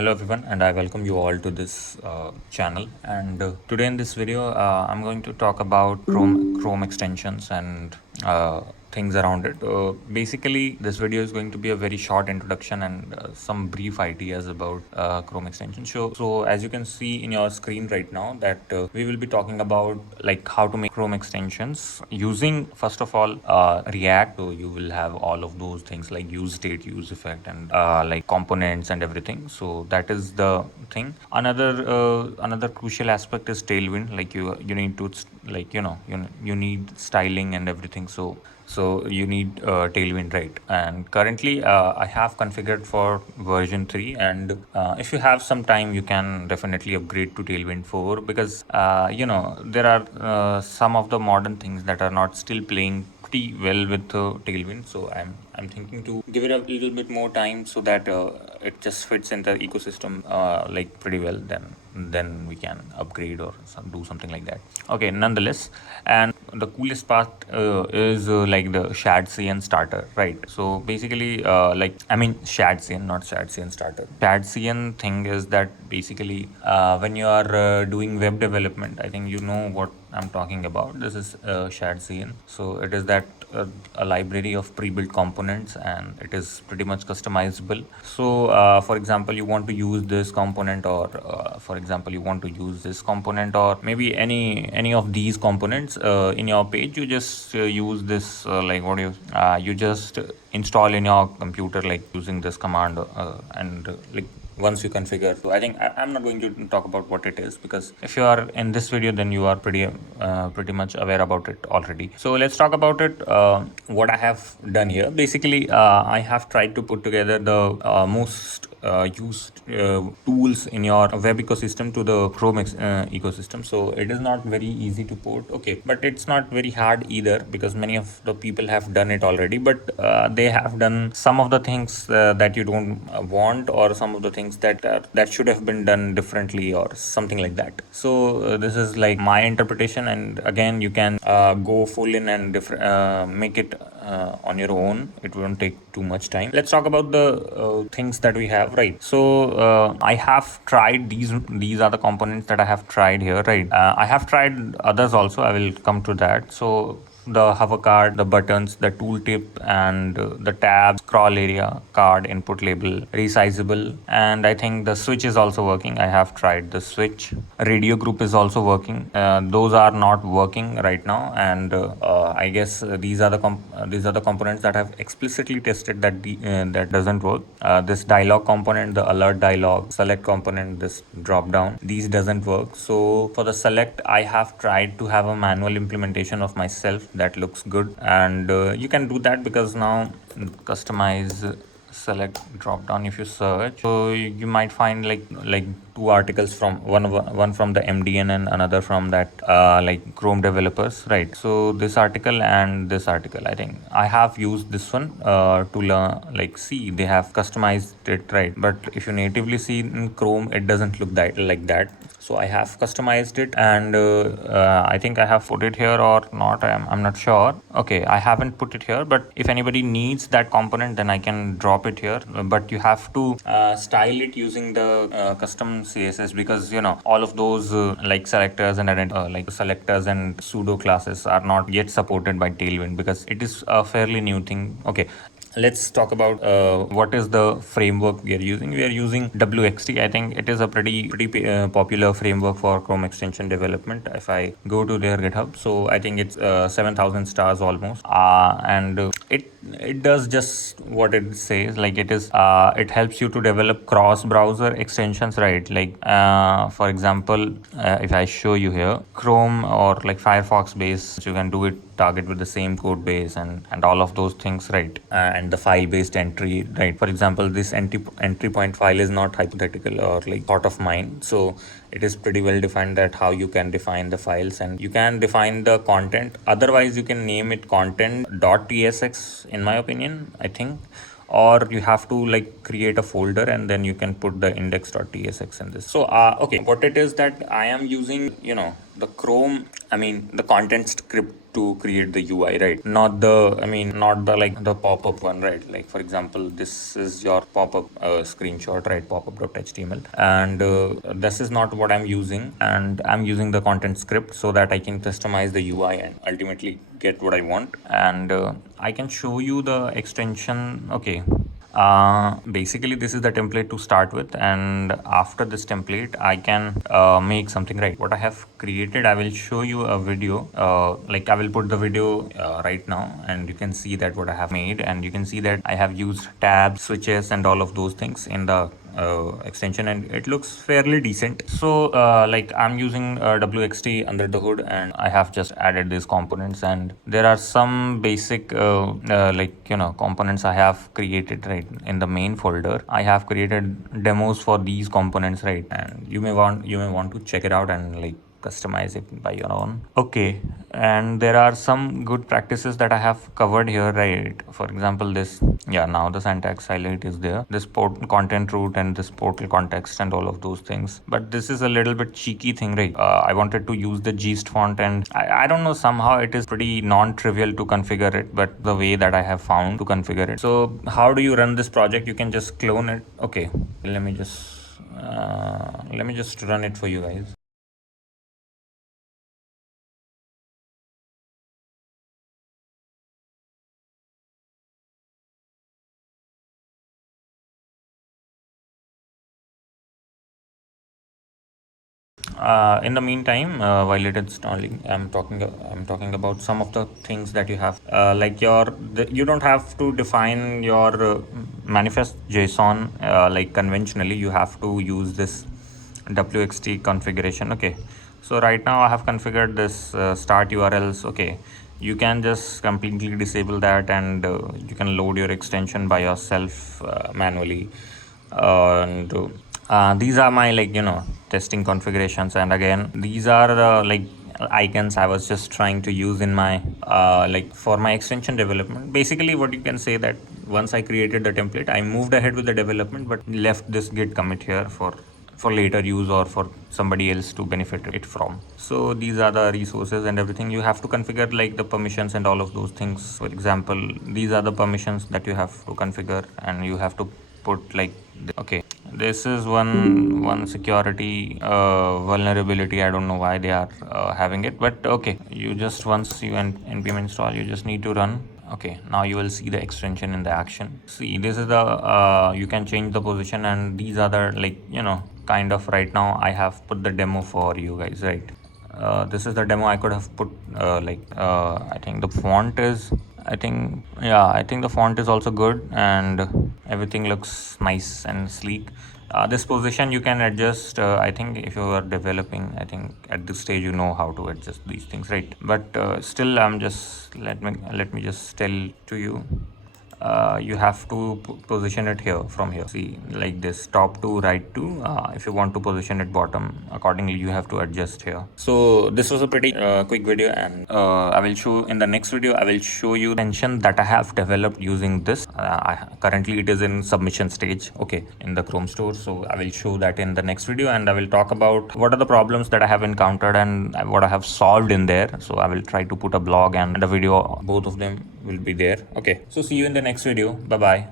Hello everyone, and I welcome you all to this channel. And today in this video, I'm going to talk about Chrome extensions and things around it. Basically, this video is going to be a very short introduction and some brief ideas about Chrome extensions. So as you can see in your screen right now, that we will be talking about like how to make Chrome extensions using first of all React. So you will have all of those things like use state, use effect, and like components and everything. So that is the thing. Another crucial aspect is Tailwind. Like you need to you need styling and everything. So you need Tailwind, right? And currently I have configured for version 3, and if you have some time you can definitely upgrade to Tailwind 4, because there are some of the modern things that are not still playing pretty well with Tailwind. So I'm thinking to give it a little bit more time so that it just fits in the ecosystem like pretty well. Then we can upgrade or do something like that. Okay, nonetheless, and the coolest part is like the Shadcn starter, right? So basically, Shadcn, not Shadcn starter. Shadcn thing is that basically when you are doing web development, I think you know what I'm talking about. This is Shadcn. So it is that a library of pre-built components, and it is pretty much customizable. So for example, you want to use this component, or for example you want to use this component, or maybe any of these components in your page. You just use this you just install in your computer, like using this command, and like once you configure. So I think I'm not going to talk about what it is, because if you are in this video, then you are pretty much aware about it already. So let's talk about it. What I have done here, basically I have tried to put together the most used tools in your web ecosystem to the Chrome ecosystem. So it is not very easy to port, okay, but it's not very hard either, because many of the people have done it already. But they have done some of the things that you don't want, or some of the things that should have been done differently, or something like that. So this is like my interpretation, and again you can go full in and make it on your own. It won't take too much time. Let's talk about the things that we have, right? So I have tried these are the components that I have tried here, right? I have tried others also. I will come to that. So the hover card, the buttons, the tooltip, and the tab, scroll area, card, input label, resizable, and I think the switch is also working. I have tried the switch. Radio group is also working. Those are not working right now, and I guess these are the components that I've explicitly tested that doesn't work. This dialog component, the alert dialog, select component, this drop down, these doesn't work. So for the select, I have tried to have a manual implementation of myself. That looks good, and you can do that, because now customize select drop down, if you search, so you might find like two articles, from one from the MDN and another from that like Chrome developers, right? So this article and this article, I think I have used this one to learn, like, see, they have customized it, right? But if you natively see in Chrome, it doesn't look like that. So I have customized it, and I think I have put it here or not. I'm not sure. Okay, I haven't put it here, but if anybody needs that component, then I can drop it here. But you have to style it using the custom CSS, because all of those like selectors and pseudo classes are not yet supported by Tailwind, because it is a fairly new thing. Okay, let's talk about what is the framework we are using. We are using WXT. I think it is a pretty popular framework for Chrome extension development. If I go to their GitHub, so I think it's 7,000 stars almost, and it does just what it says. Like, it helps you to develop cross browser extensions, right? Like for example, if I show you here, Chrome or like Firefox base, you can do it target with the same code base and all of those things, right? And the file based entry, right? For example, this entry point file is not hypothetical or like thought of mine. So it is pretty well defined that how you can define the files, and you can define the content. Otherwise you can name it content.tsx, in my opinion, I think. Or you have to like create a folder, and then you can put the index.tsx in this. So okay, what it is that I am using, the Chrome, I mean, the content script to create the UI, right? Not the, I mean, not the like the pop-up one, right? Like for example, this is your pop-up screenshot, right? Pop-up.html, and this is not what I'm using, and I'm using the content script so that I can customize the UI and ultimately get what I want. And I can show you the extension. Okay, basically this is the template to start with, and after this template I can make something, right? What I have created, I will show you a video, like I will put the video right now, and you can see that what I have made, and you can see that I have used tabs, switches and all of those things in the extension, and it looks fairly decent. So like I'm using WXT under the hood, and I have just added these components, and there are some basic like components I have created, right? In the main folder I have created demos for these components, right? And you may want to check it out and like customize it by your own. Okay, and there are some good practices that I have covered here, right? For example, this, yeah, now the syntax highlight is there, this port content root and this portal context and all of those things. But this is a little bit cheeky thing, right? I wanted to use the gist font, and I don't know, somehow it is pretty non-trivial to configure it, but the way that I have found to configure it. So how do you run this project? You can just clone it. Okay, let me just run it for you guys. In the meantime, while it is installing, I'm talking about some of the things that you have, like you don't have to define your manifest JSON like conventionally. You have to use this WXT configuration. Okay, so right now I have configured this start URLs. Okay, you can just completely disable that, and you can load your extension by yourself manually. And these are my like testing configurations, and again these are like icons I was just trying to use in my like for my extension development. Basically what you can say that once I created the template, I moved ahead with the development but left this git commit here for later use or for somebody else to benefit it from. So these are the resources and everything. You have to configure like the permissions and all of those things. For example, these are the permissions that you have to configure, and you have to put like okay, this is one security vulnerability. I don't know why they are having it, but okay, you just once you npm install, you just need to run. Okay, now you will see the extension in the action. See, this is the you can change the position, and these are the like kind of, right now I have put the demo for you guys, right? This is the demo. I could have put I think the font is, I think the font is also good, and everything looks nice and sleek. This position you can adjust. I think if you are developing, I think at this stage you know how to adjust these things, right? But still, I'm just let me just tell to you. You have to position it here from here. See, like this, top to right to. If you want to position it bottom, accordingly you have to adjust here. So this was a pretty quick video, and I will show in the next video. I will show you the extension that I have developed using this. Currently it is in submission stage, okay, in the Chrome store. So I will show that in the next video, and I will talk about what are the problems that I have encountered and what I have solved in there. So I will try to put a blog and a video, both of them will be there. Okay, so see you in the next video. Bye bye.